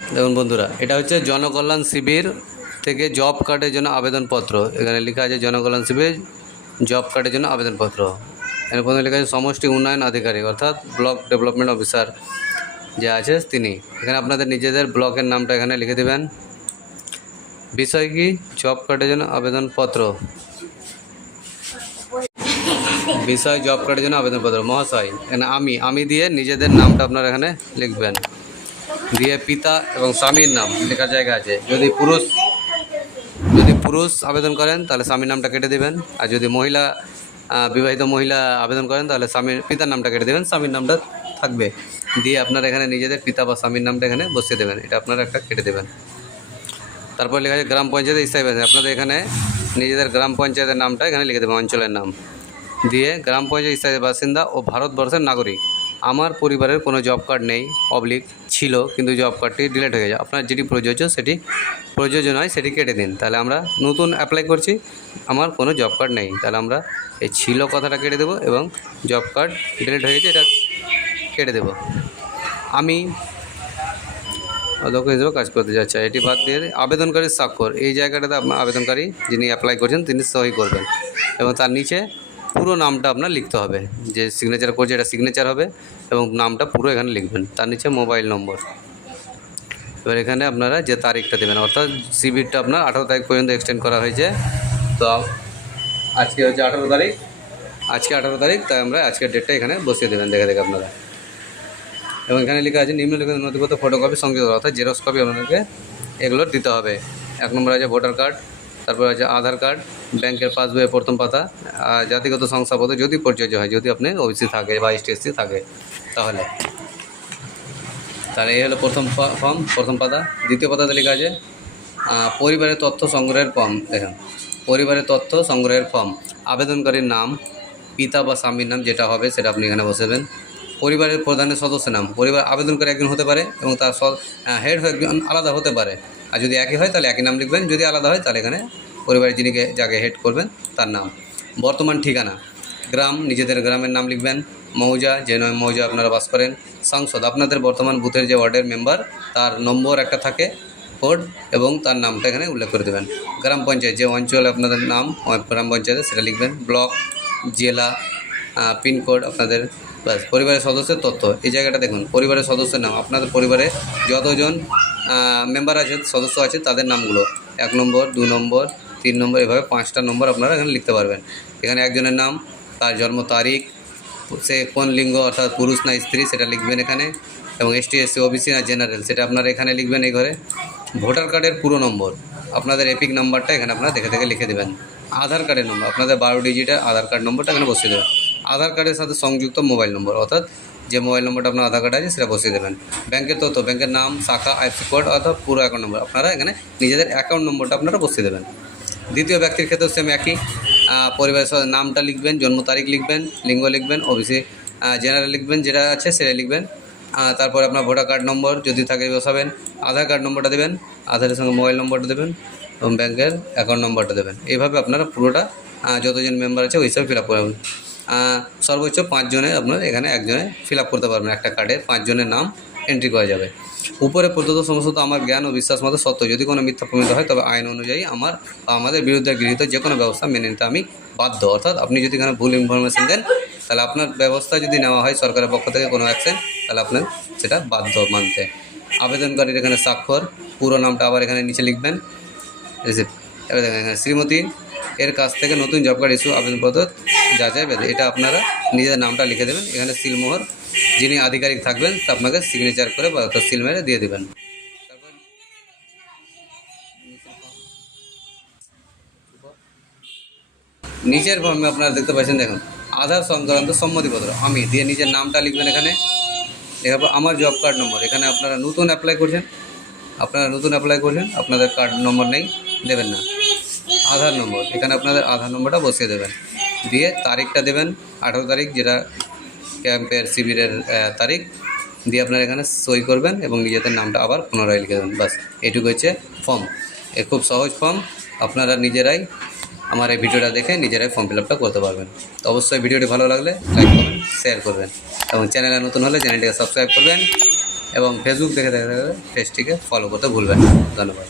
দেখুন বন্ধুরা, এটা হচ্ছে জনকল্যাণ শিবির থেকে জব কার্ডের জন্য আবেদনপত্র। এখানে লেখা আছে জনকল্যাণ শিবির জব কার্ডের জন্য আবেদনপত্র। এর প্রথমে লেখা আছে সমষ্টি উন্নয়ন আধিকারিক অর্থাৎ ব্লক ডেভেলপমেন্ট অফিসার যে আছে তিনি। এখানে আপনাদের নিজেদের ব্লকের নামটা এখানে লিখে দেবেন। বিষয় কি? জব কার্ডের জন্য আবেদনপত্র। বিষয় জব কার্ডের জন্য আবেদনপত্র। মহাশয় এখানে আমি দিয়ে নিজেদের নামটা আপনারা এখানে লিখবেন। দিয়ে পিতা এবং স্বামীর নাম লেখার জায়গা আছে। যদি পুরুষ আবেদন করেন তাহলে স্বামীর নামটা কেটে দেবেন, আর যদি বিবাহিত মহিলা আবেদন করেন তাহলে পিতার নামটা কেটে দেবেন, স্বামীর নামটা থাকবে। দিয়ে আপনারা এখানে নিজেদের পিতা বা স্বামীর নামটা এখানে বসিয়ে দেবেন, এটা আপনারা একটা কেটে দেবেন। তারপর লেখা আছে গ্রাম পঞ্চায়েতের স্থায়ী বাসিন্দা। আপনাদের এখানে নিজেদের গ্রাম পঞ্চায়েতের নামটা এখানে লিখে দেবেন, অঞ্চলের নাম। দিয়ে গ্রাম পঞ্চায়েত স্থায়ী বাসিন্দা ও ভারতবর্ষের নাগরিক। আমার পরিবারের কোনো জব কার্ড নেই, ছিল কিন্তু জব কার্ডটি ডিলিট হয়ে যায়। আপনার যেটি প্রযোজ্য নয় সেটি কেটে দিন। তাহলে আমরা নতুন অ্যাপ্লাই করছি, আমার কোনো জব কার্ড নেই, তাহলে আমরা এই ছিল কথাটা কেটে দেবো এবং জব কার্ড ডিলিট হয়ে গেছে এটা কেটে দেবো। আমি অধ্যক্ষ হিসেবে কাজ করতে যাচ্ছে, এটি বাদ দিয়ে আবেদনকারীর স্বাক্ষর। এই জায়গাটাতে আপনার আবেদনকারী যিনি অ্যাপ্লাই করছেন তিনি সই করবেন এবং তার নিচে পুরো নামটা আপনার লিখতে হবে। যে সিগনেচার করছে এটা সিগনেচার হবে এবং নামটা পুরো এখানে লিখবেন। তার নিচে মোবাইল নম্বর। এবার এখানে আপনারা যে তারিখটা দেবেন, অর্থাৎ শিবিরটা আপনার 18 তারিখ পর্যন্ত এক্সটেন্ড করা হয়েছে। তো আজকে হচ্ছে 18 তারিখ, তাই আমরা আজকের ডেটটা এখানে বসিয়ে দেবেন দেখে আপনারা। এবং এখানে লেখা আছে নিম্নলিখিত নথিপত্র ফটোকপি সংযুক্ত অর্থাৎ জেরক্স কপি আপনাদেরকে এগুলো দিতে হবে। 1 নম্বর আছে ভোটার কার্ড, তারপর আছে আধার কার্ড, ব্যাংকের পাসবইয়ের প্রথম পাতা, জাতিগত শংসাপত্র যদি প্রযোজ্য হয়, যদি আপনি ওবিসি থাকে বা ST/SC থাকে তাহলে এই হলো প্রথম পাতা। দ্বিতীয় পাতাতে লেখা আছে পরিবারের তথ্য সংগ্রহের ফর্ম। দেখেন, পরিবারের তথ্য সংগ্রহের ফর্ম। আবেদনকারীর নাম, পিতা বা স্বামীর নাম যেটা হবে সেটা আপনি এখানে বসাবেন। পরিবারের প্রধানের সদস্যের নাম। পরিবার আবেদনকারী একজন হতে পারে এবং তার হেড একজন আলাদা হতে পারে, আর যদি একই হয় তাহলে একই নাম লিখবেন, যদি আলাদা হয় তাহলে এখানে পরিবারের যাকে হেড করবেন তার নাম। বর্তমান ঠিকানা, গ্রাম নিজেদের গ্রামের নাম লিখবেন। মৌজা যে মৌজা আপনারা বাস করেন। সাংসদ আপনাদের বর্তমান বুথের যে ওয়ার্ডের মেম্বার তার নম্বর একটা থাকে, কোড এবং তার নামটা এখানে উল্লেখ করে দেবেন। গ্রাম পঞ্চায়েত যে অঞ্চলে আপনাদের নাম গ্রাম পঞ্চায়েতে সেটা লিখবেন। ব্লক, জেলা, পিনকোড আপনাদের, ব্যাস। পরিবারের সদস্যের তথ্য, এই জায়গাটা দেখুন, পরিবারের সদস্যের নাম আপনাদের পরিবারে যতজন মেম্বার আছে, সদস্য আছে তাদের নামগুলো 1 নম্বর, 2 নম্বর, 3 নম্বর, এভাবে 5টা নম্বর আপনারা এখানে লিখতে পারবেন। এখানে একজনের নাম, তার জন্ম তারিখ, সে কোন লিঙ্গ অর্থাৎ পুরুষ না স্ত্রী সেটা লিখবেন এখানে, এবং ST/SC ওবিসি না জেনারেল সেটা আপনারা এখানে লিখবেন এই ঘরে। ভোটার কার্ডের পুরো নম্বর, আপনাদের এপিক নাম্বারটা এখানে আপনারা দেখে লিখে দেবেন। আধার কার্ডের নম্বর, আপনাদের 12 ডিজিটের আধার কার্ড নম্বরটা এখানে বসিয়ে দেবেন। আধার কার্ডের সাথে সংযুক্ত মোবাইল নম্বর, অর্থাৎ যে মোবাইল নম্বরটা আপনার আধার কার্ড আছে সেটা বসিয়ে দেবেন। ব্যাংকের তথ্য, ব্যাংকের নাম, শাখা, IFSC কোড অর্থাৎ পুরো অ্যাকাউন্ট নম্বর আপনারা এখানে নিজেদের অ্যাকাউন্ট নম্বরটা আপনারা বসিয়ে দেবেন। দ্বিতীয় ব্যক্তির ক্ষেত্রে সেম একই, পরিবারের নামটা লিখবেন, জন্ম তারিখ লিখবেন, লিঙ্গ লিখবেন, ওবিসি জেনারেল লিখবেন যেটা আছে সেটা লিখবেন। তারপর আপনার ভোটার কার্ড নম্বর যদি থাকে বসাবেন, আধার কার্ড নম্বরটা দেবেন, আধারের সঙ্গে মোবাইল নম্বরটা দেবেন এবং ব্যাংকের অ্যাকাউন্ট নম্বরটা দেবেন। এইভাবে আপনারা পুরোটা যতজন মেম্বার আছে ওই হিসাবে ফিল আপ করবেন। সর্বোচ্চ 5 জনের আপনার এখানে একজনে ফিল আপ করতে পারবেন, একটা কার্ডে 5 জনের নাম এন্ট্রি করা যাবে। উপরে প্রদত্ত সমস্ত আমার জ্ঞান ও বিশ্বাস মতো সত্য, যদি কোনো মিথ্যা প্রমাণিত হয় তবে আইন অনুযায়ী আমাদের বিরুদ্ধে গৃহীত যে কোনো ব্যবস্থা মেনে নিতে আমি বাধ্য। অর্থাৎ আপনি যদি এখানে ভুল ইনফরমেশন দেন তাহলে আপনার ব্যবস্থা যদি নেওয়া হয় সরকারের পক্ষ থেকে কোনো অ্যাকশন, তাহলে আপনার সেটা বাধ্য মানতে। আবেদনকারীর এখানে স্বাক্ষর, পুরো নামটা আবার এখানে নিচে লিখবেন। এবার দেখেন এখানে শ্রীমতী এর কাছ থেকে নতুন জব কার্ড ইস্যু আবেদনপত্র যাচাই বেঁধে, এটা আপনারা নিজেদের নামটা লিখে দেবেন। এখানে সিলমোহর যিনি আধিকারিক থাকবেন তা আপনাকে সিগনেচার করে বা সিল মেরে দিয়ে দেবেন। তারপর নিচের ফর্মে আপনারা দেখতে পাচ্ছেন, দেখুন আধার সংক্রান্ত সম্মতিপত্র আমি দিয়ে নিজের নামটা লিখবেন এখানে। এরপর আমার জব কার্ড নম্বর, এখানে আপনারা নতুন অ্যাপ্লাই করছেন, আপনাদের কার্ড নম্বর নেই, দেবেন না। আধার নম্বর, এখানে আপনাদের আধার নম্বরটা বসিয়ে দেবেন, দিয়ে তারিখটা দেবেন 18 তারিখ যেটা ক্যাম্পের শিবিরের তারিখ, দিয়ে আপনারা এখানে সই করবেন এবং নিজেদের নামটা আবার পুনরায় লিখে দেবেন। বাস, এটুকু হচ্ছে ফর্ম। খুব সহজ ফর্ম, আপনারা নিজেরাই আমার এই ভিডিওটা দেখে নিজেরাই ফর্ম ফিল আপটা করতে পারবেন। তো অবশ্যই ভিডিওটি ভালো লাগলে লাইক করবেন, শেয়ার করবেন এবং চ্যানেলে নতুন হলে চ্যানেলটিকে সাবস্ক্রাইব করবেন এবং ফেসবুক দেখে দেখে পেজটিকে ফলো করতে ভুলবেন না। ধন্যবাদ।